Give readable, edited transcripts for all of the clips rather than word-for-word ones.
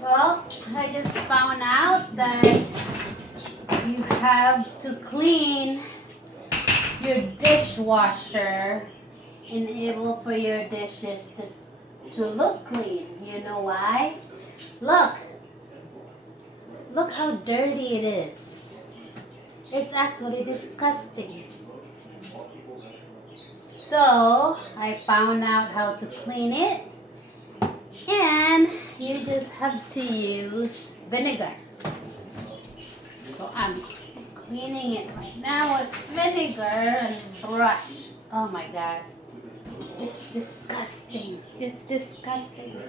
Well, I just found out that you have to clean your dishwasher and able for your dishes to look clean. You know why? Look! Look how dirty it is. It's actually disgusting. So, I found out how to clean it. And you just have to use vinegar. So I'm cleaning it right now with vinegar and brush. Oh my god. It's disgusting. It's disgusting.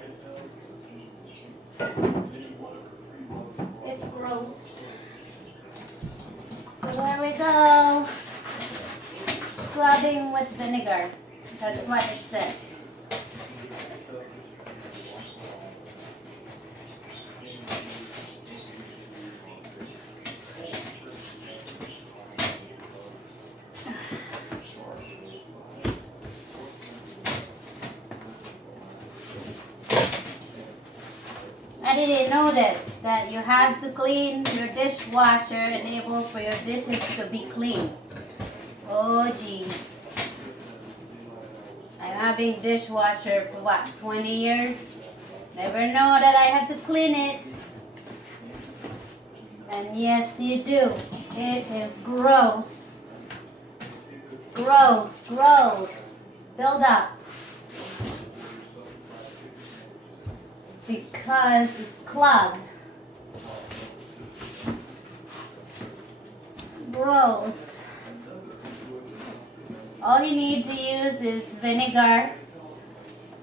It's gross. So there we go. Scrubbing with vinegar. That's what it says. I didn't notice that you have to clean your dishwasher and able for your dishes to be clean. Oh geez. I'm having dishwasher for what, 20 years? Never know that I have to clean it. And yes, you do. It is gross. Gross, gross. Build up. Because it's clogged. Gross. All you need to use is vinegar,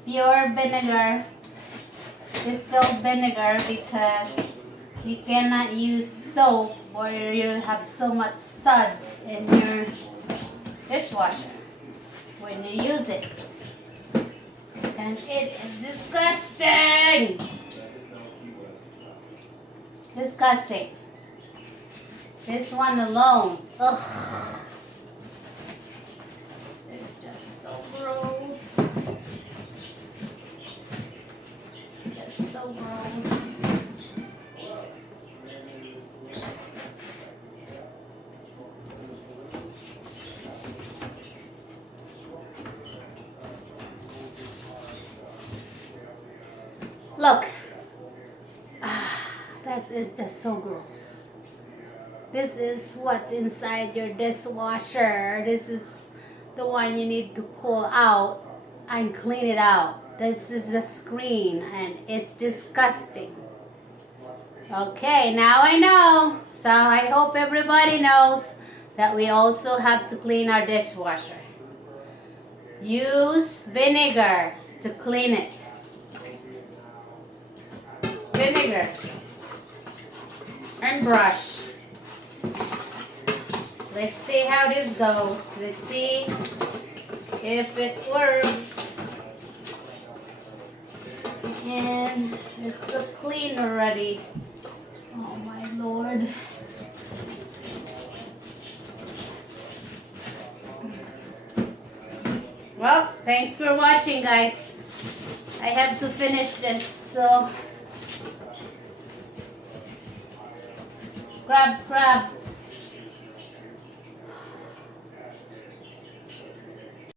pure vinegar, distilled vinegar, because you cannot use soap or you have so much suds in your dishwasher when you use it. And it is disgusting. Disgusting. This one alone. Ugh. It's just so gross. Just so gross. Look, that is just so gross. This is what's inside your dishwasher. This is the one you need to pull out and clean it out. This is the screen and it's disgusting. Okay, now I know. So I hope everybody knows that we also have to clean our dishwasher. Use vinegar to clean it. Vinegar and brush. Let's see how this goes. Let's see if it works. And it's so clean already. Oh my Lord. Well, thanks for watching, guys. I have to finish this, so scrub, scrub.